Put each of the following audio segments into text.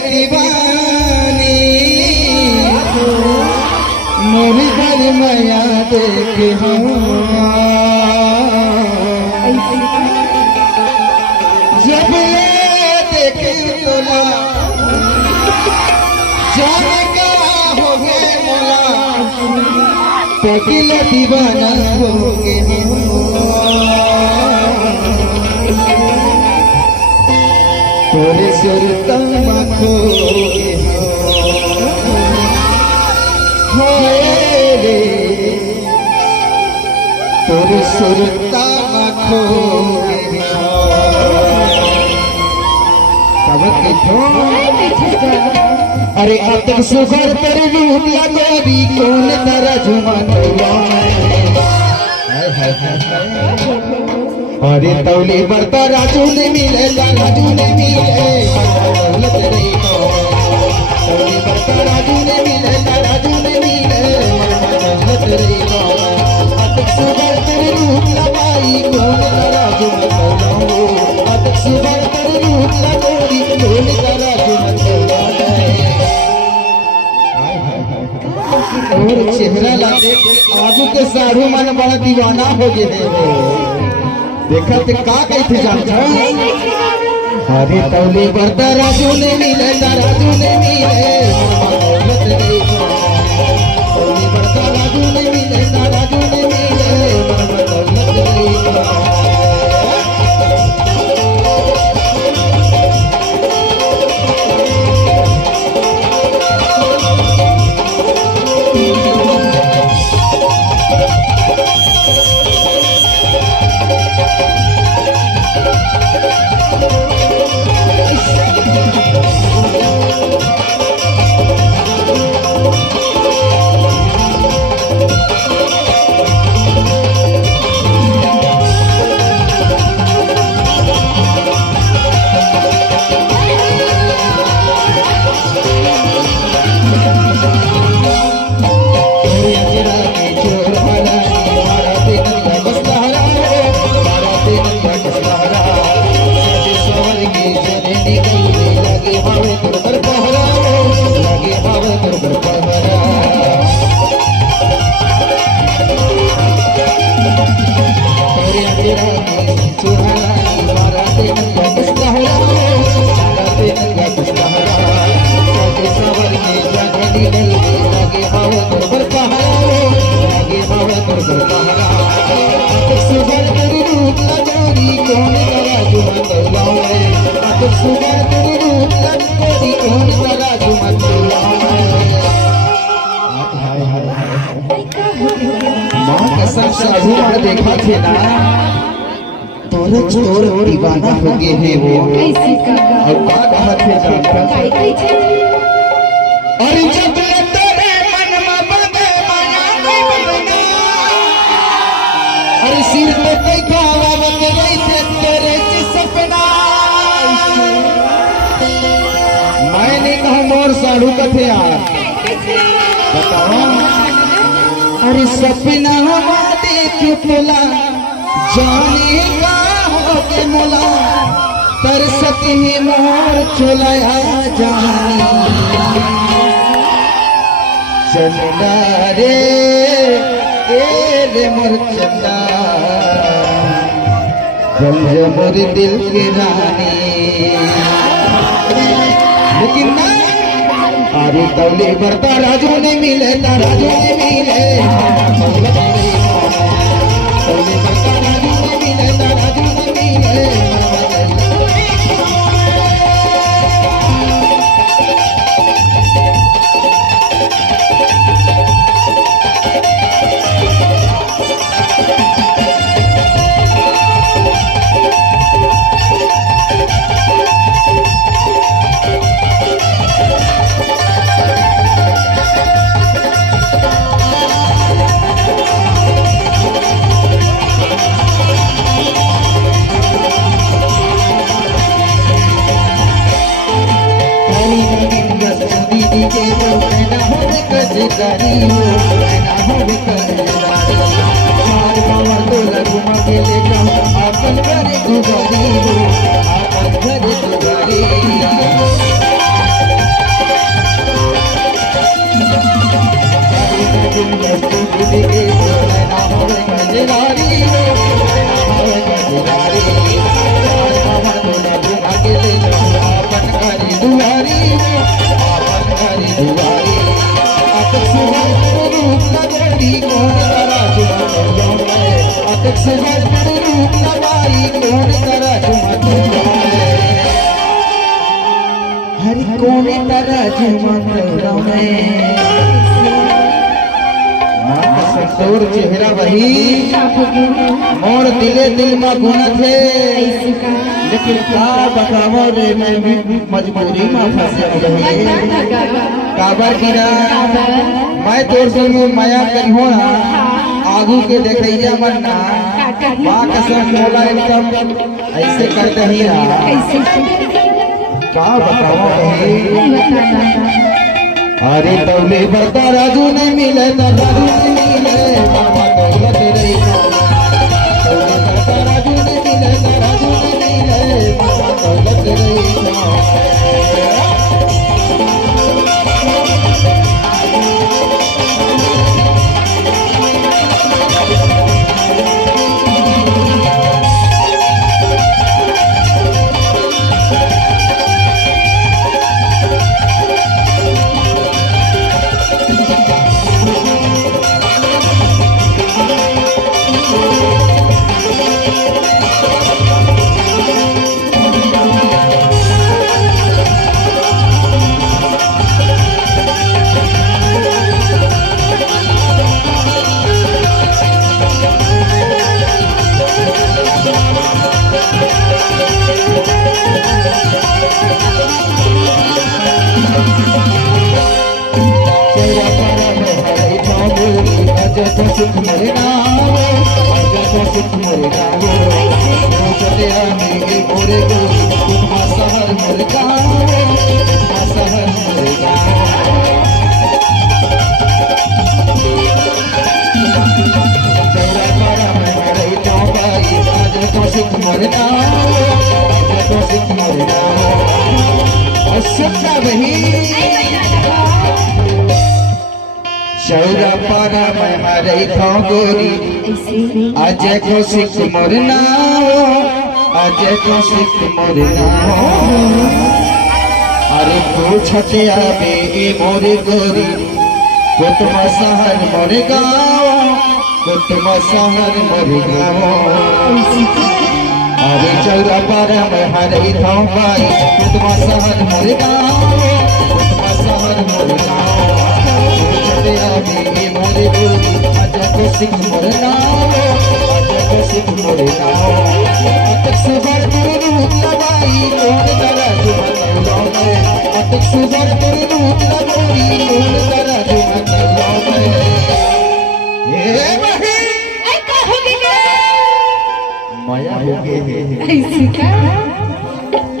दीवानी मोरी बड़ी माया देख जब देखे तोला जाने का हो गए मोला पगला दीवाना हो गए तोरे सुरता खो रे तोरे सुरता खो अरे अब तक सुगर पर रूप लगोरी कौन तारा झुमा अरे तौली बरता राजू ने मिले राजू ने मिले तौली बरता राजू ने मिले राजू ने मिले अब तक सुगर पर रूप लगाई कौन तारा झुमा अब तक सुगर पर रूप लगोरी कौन तारा झुमा और चेहरा लाते आजू के सारू मन बड़ा दीवाना हो गए देखा ते का कहते जानता अरे तौले बरता राजू ने मिले राजू ने मिले तौले बरता राजू ने मिले राजू ने मिले देखा थे ना तोरे छोड़ दीवाना हो गए हैं वो और का कहा थे जानता और जब तेरे मन में बदे माया नहीं बदना और सिर पे देखा बदे गई थे तेरे सपना मैंने कहा मोर साड़ू कथे यार बताओ अरे सपना देख बोला जाने का हो के मोला तरसती मोर चुलाया जानी चंदा रे मोर चंदा बंज मोर दिल की रानी लेकिन ना अरे तौले बरता राजू ने मिले राजू ने मिले तौले बरता राजू ने मिले राजू ने मिले कजदारी हो ना हो कजदारी चार बाबा तो लगुमा के लेका अपन घर गुबारी हो अपन घर गुबारी तुम दस्तू बुद्धि के नैना होवे गजरारी होवे गजरारी मामा तोला बुआ के ले आपन करी दुआरी आपन करी दुआरी अतक सुगर रूप नगरी कौन करा जुमा अतक सुगर रूप नवाई कौन करा जुमा हरि कोने तरह जुमन तोर चेहरा वही मोर दिले दिल में गुनत है लेकिन का बतावो रे मैं भी मजबूरी में फंसे रही काबर गिरा मैं तोर से में माया करियो ना आगू के देखैया मन ना मां कसम मोला एकदम ऐसे कर दही का बताओ अरे तौले बता राजू ने मिले ना राजू ने मिले मामा दौलत रही तौले बता राजू ने मिले ना राजू ने मिले मामा दौलत रही सुख मरे नावे सुख मरे नावे चलिया मेरे मोरे गोरी तुम सहर मर गावे सहर मर गावे चौरा पारा में मरे चौबाई आज तो सुख मरे नावे आज तो सुख मरे नावे असुखा वही चौरा पारा में मारे गोरी आज को सिख मरना आज को सिख मरना अरे पूछते आबे मोरे गोरी कुतुम शहर मोरे गाँव कुतुम शहर मोरे गाँव अरे चौरा पारा में हरे भाई कुतुम शहर मोरे गाँव कुतुम शहर मोरे गाँव मोरे गोरी आज को सिख मरना आज को सिख मरना अतक सुगर रूप लगाई कौन करा जुमा अतक सुगर रूप लगाई कौन करा जुमा हे वही माया हो गई ऐसी का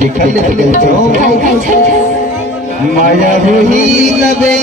दिखाई ले तो माया हुई लबे